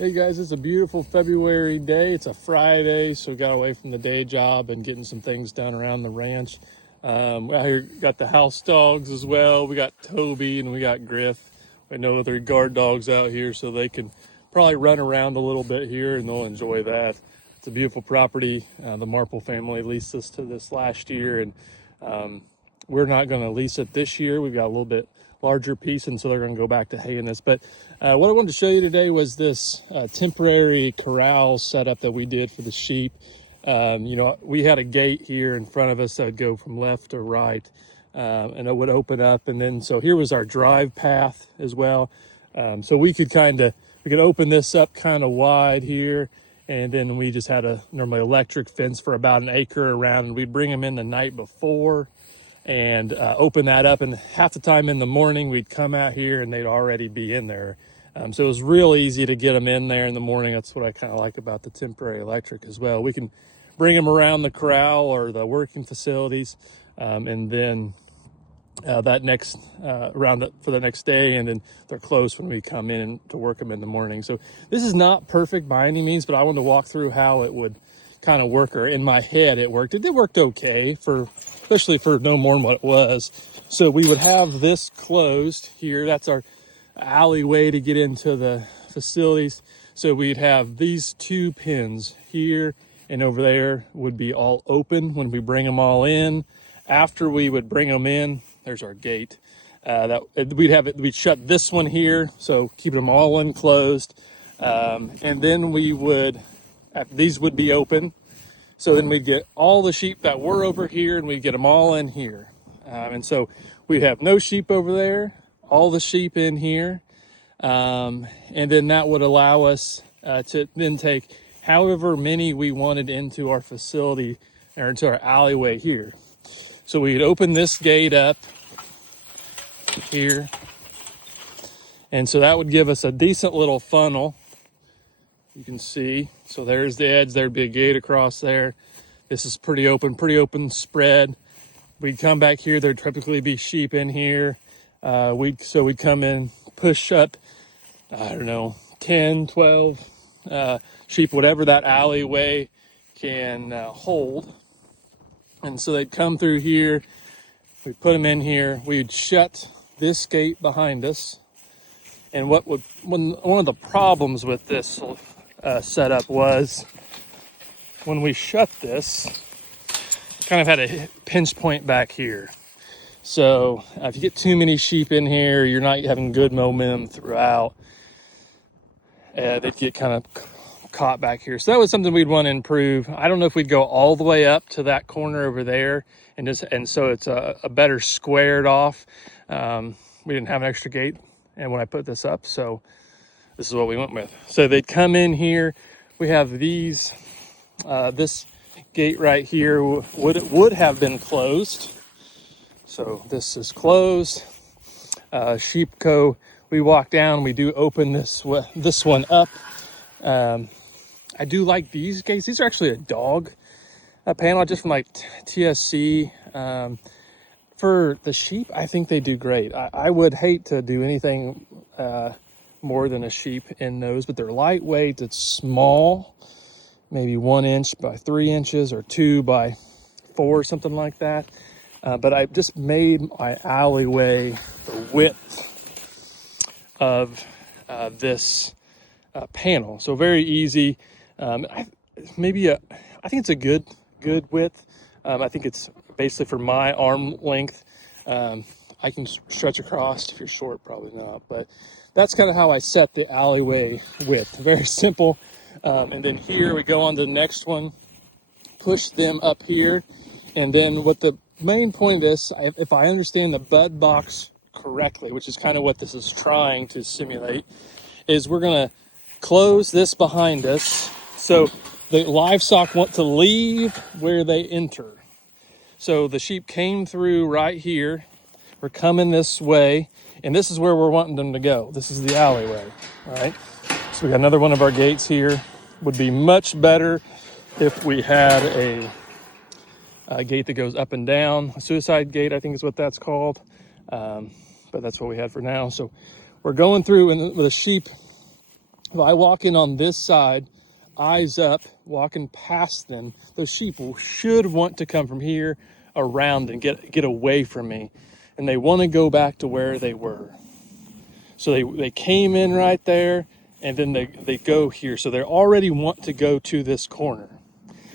Hey guys, it's a beautiful February day. It's a Friday, so we got away from the day job and getting some things done around the ranch. We out here got the house dogs as well. We got Toby and we got Griff. We know other guard dogs out here, so they can probably run around a little bit here and they'll enjoy that. It's a beautiful property. The Marple family leased us to this last year, and we're not going to lease it this year. We've got a little bit larger piece, and so they're going to go back to haying this. But what I wanted to show you today was this temporary corral setup that we did for the sheep. We had a gate here in front of us that would go from left to right, and it would open up. And then, so here was our drive path as well. So we could open this up kind of wide here. And then we just had a normally electric fence for about an acre around, and we'd bring them in the night before and open that up, and half the time in the morning we'd come out here and they'd already be in there. So it was real easy to get them in there in the morning. That's what I kind of like about the temporary electric as well. We can bring them around the corral or the working facilities, and then that next around for the next day, and then they're closed when we come in to work them in the morning. So this is not perfect by any means, but I wanted to walk through how it would kind of work, or in my head it worked. It worked okay, especially for no more than what it was. So we would have this closed here. That's our alleyway to get into the facilities. So we'd have these two pins here and over there would be all open when we bring them all in. After we would bring them in, there's our gate. We'd shut this one here, so keeping them all enclosed. And then these would be open. So then we'd get all the sheep that were over here and we'd get them all in here. And so we'd have no sheep over there, all the sheep in here. And then that would allow us to then take however many we wanted into our facility or into our alleyway here. So we'd open this gate up here. And so that would give us a decent little funnel. You can see, so there's the edge, there'd be a gate across there. This is pretty open spread. We'd come back here, there'd typically be sheep in here. We'd come in, push up, 10, 12 sheep, whatever that alleyway can hold. And so they'd come through here, we'd put them in here, we'd shut this gate behind us. And one of the problems with this setup was when we shut this, kind of had a pinch point back here. So if you get too many sheep in here, you're not having good momentum throughout. They'd get kind of caught back here. So that was something we'd want to improve. I don't know if we'd go all the way up to that corner over there and so it's a better squared off. We didn't have an extra gate, and when I put this up, so this is what we went with. So they'd come in here. We have these, this gate right here would have been closed. So this is closed. Sheepco, we walk down, we do open this one up. I do like these gates. These are actually a dog panel, just from like TSC. For the sheep, I think they do great. I would hate to do anything more than a sheep in those, but they're lightweight, it's small, maybe 1 inch by 3 inches or 2 by 4, something like that. But I just made my alleyway the width of this panel, so very easy. I think it's a good width. I think it's basically for my arm length. I can stretch across. If you're short, probably not, but that's kind of how I set the alleyway width. Very simple. And then here we go on to the next one, push them up here. And then what the main point of this, if I understand the bud box correctly, which is kind of what this is trying to simulate, is we're going to close this behind us. So the livestock want to leave where they enter. So the sheep came through right here. We're coming this way, and this is where we're wanting them to go. This is the alleyway, all right? So we got another one of our gates here. Would be much better if we had a gate that goes up and down. A suicide gate, I think is what that's called. But that's what we had for now. So we're going through, and with the sheep If I walk in on this side, eyes up, walking past them, those sheep should want to come from here around and get away from me. And they want to go back to where they were. So they came in right there, and then they go here. So they already want to go to this corner.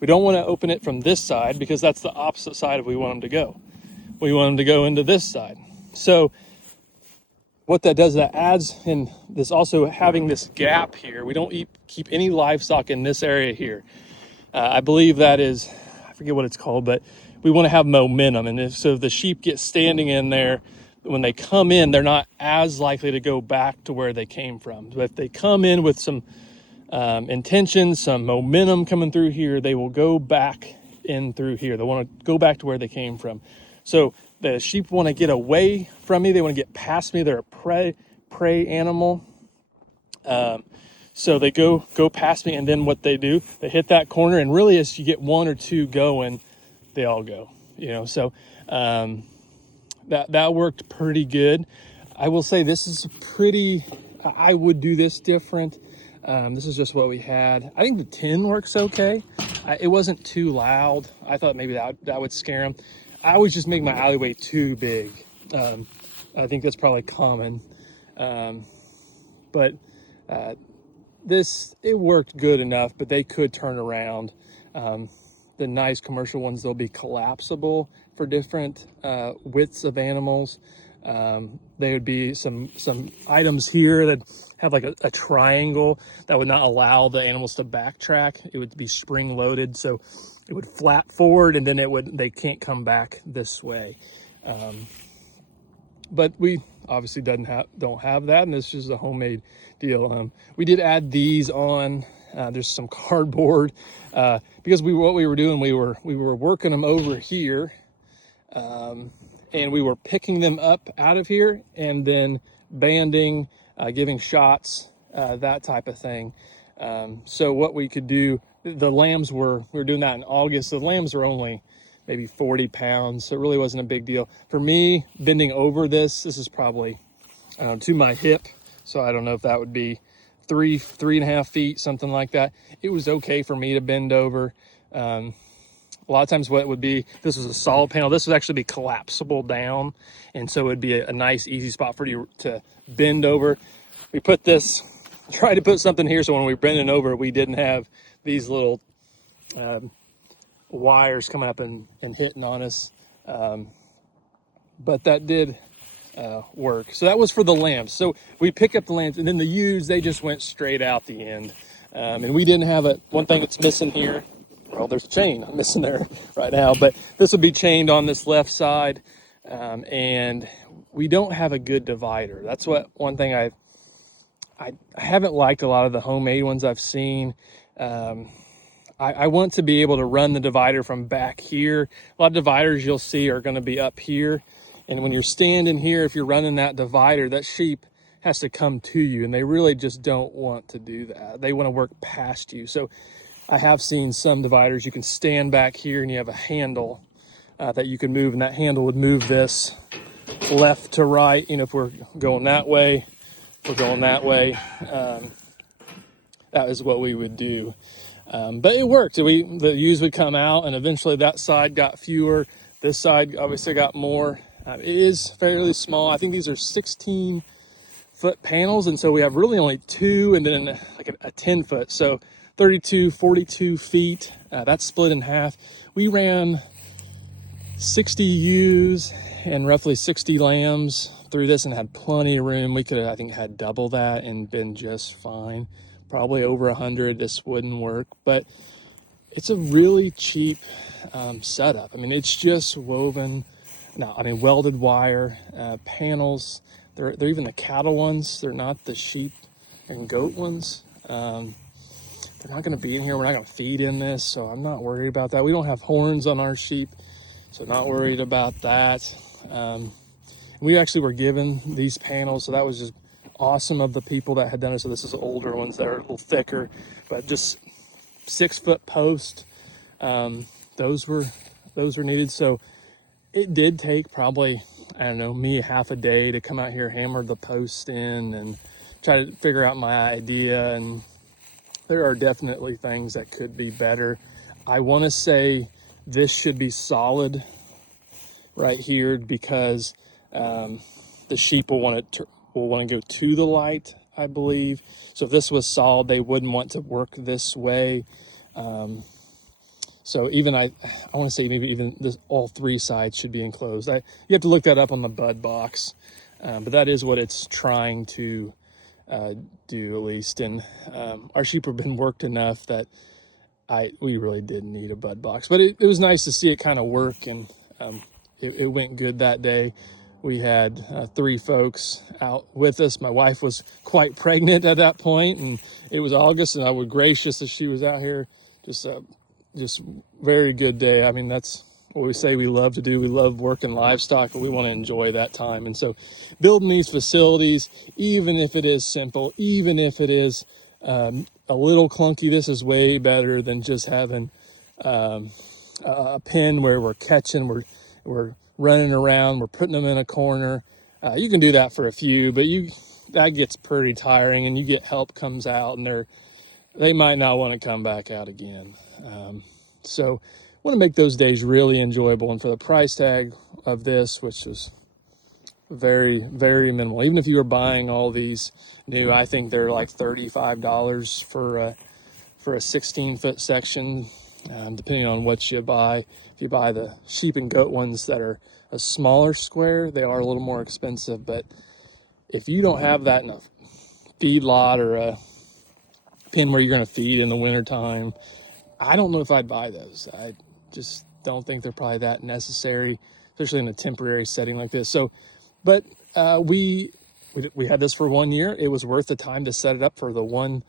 We don't want to open it from this side because that's the opposite side of we want them to go. We want them to go into this side. So what that does, that adds in this, also having this gap here. We don't keep any livestock in this area here. I believe that is, I forget what it's called, but we want to have momentum. And if the sheep get standing in there, when they come in, they're not as likely to go back to where they came from. But if they come in with some intention, some momentum coming through here, they will go back in through here. They want to go back to where they came from. So the sheep want to get away from me. They want to get past me. They're a prey animal. So they go past me, and then what they do, they hit that corner, and really as you get one or two going, they all go, so that worked pretty good. I will say this is I would do this different. This is just what we had. I think the 10 works okay. It wasn't too loud. I thought maybe that would scare them. I always just make my alleyway too big. I think that's probably common. But it worked good enough, but they could turn around. The nice commercial ones, they'll be collapsible for different widths of animals. They would be some items here that have like a triangle that would not allow the animals to backtrack. It would be spring loaded, so it would flap forward, and then they can't come back this way. But we obviously don't have that, and this is a homemade deal. We did add these on. There's some cardboard because what we were doing, we were working them over here, and we were picking them up out of here and then banding, giving shots, that type of thing. So what we could do, the lambs we were doing that in August. The lambs are only maybe 40 pounds, so it really wasn't a big deal. For me, bending over this is probably, I don't know, to my hip, so I don't know if that would be 3.5 feet, something like that. It was okay for me to bend over. A lot of times what it would be, this was a solid panel, this would actually be collapsible down, and so it would be a nice, easy spot for you to bend over. We tried to put something here so when we were bending over, we didn't have these little wires coming up and hitting on us. But that did work. So that was for the lambs. So we pick up the lambs, and then the ewes, they just went straight out the end. And we didn't have one thing that's missing here. Well, there's a chain I'm missing there right now, but this would be chained on this left side. And we don't have a good divider. That's one thing I haven't liked a lot of the homemade ones I've seen. I want to be able to run the divider from back here. A lot of dividers you'll see are going to be up here. And when you're standing here, if you're running that divider, that sheep has to come to you, and they really just don't want to do that. They want to work past you. So I have seen some dividers, you can stand back here and you have a handle that you can move, and that handle would move this left to right. If we're going that way, we're going that way. That is what we would do. But it worked. The ewes would come out, and eventually that side got fewer. This side obviously got more. It is fairly small. I think these are 16-foot panels, and so we have really only two, and then like a 10-foot. So 32, 42 feet. That's split in half. We ran 60 ewes and roughly 60 lambs through this and had plenty of room. We could have, I think, had double that and been just fine. Probably over 100, this wouldn't work, but it's a really cheap setup. I mean, it's just woven. No, I mean, welded wire panels. They're even the cattle ones. They're not the sheep and goat ones. They're not going to be in here. We're not going to feed in this, so I'm not worried about that. We don't have horns on our sheep, so not worried about that. We actually were given these panels, so that was just awesome of the people that had done it. So this is older ones that are a little thicker, but just 6-foot post. Those were needed. So it did take probably, I don't know, me half a day to come out here, hammer the post in, and try to figure out my idea, and there are definitely things that could be better. I want to say this should be solid right here because the sheep will want to go to the light, I believe. So if this was solid, they wouldn't want to work this way. So even I want to say maybe even all three sides should be enclosed. You have to look that up on the bud box, but that is what it's trying to do, at least. And our sheep have been worked enough that we really didn't need a bud box. But it was nice to see it kind of work, and it went good that day. We had 3 folks out with us. My wife was quite pregnant at that point, and it was August, and I was gracious that she was out here. Just very good day. I mean, that's what we say we love to do. We love working livestock, but we want to enjoy that time. And so building these facilities, even if it is simple, even if it is a little clunky, this is way better than just having a pen where we're catching, we're running around, we're putting them in a corner. You can do that for a few, but that gets pretty tiring, and you get help comes out, and they might not want to come back out again. So I want to make those days really enjoyable. And for the price tag of this, which was very, very minimal, even if you were buying all these new, I think they're like $35 for a 16-foot section, depending on what you buy. If you buy the sheep and goat ones that are a smaller square, they are a little more expensive. But if you don't have that in a feed lot or a pen where you're going to feed in the wintertime, I don't know if I'd buy those. I just don't think they're probably that necessary, especially in a temporary setting like this. So, but we had this for 1 year. It was worth the time to set it up for the one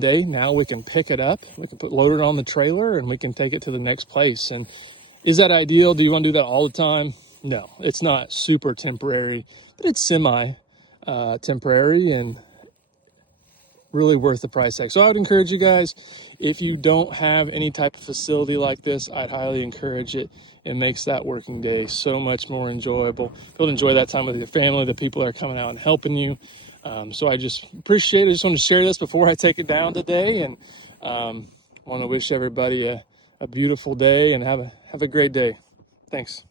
day. Now we can pick it up, we can load it on the trailer, and we can take it to the next place. And is that ideal? Do you want to do that all the time? No, it's not super temporary, but it's semi temporary and really worth the price tag. So I would encourage you guys, if you don't have any type of facility like this, I'd highly encourage it. It makes that working day so much more enjoyable. You'll enjoy that time with your family, the people that are coming out and helping you. So I just appreciate it. I just want to share this before I take it down today, and want to wish everybody a beautiful day, and have a great day. Thanks.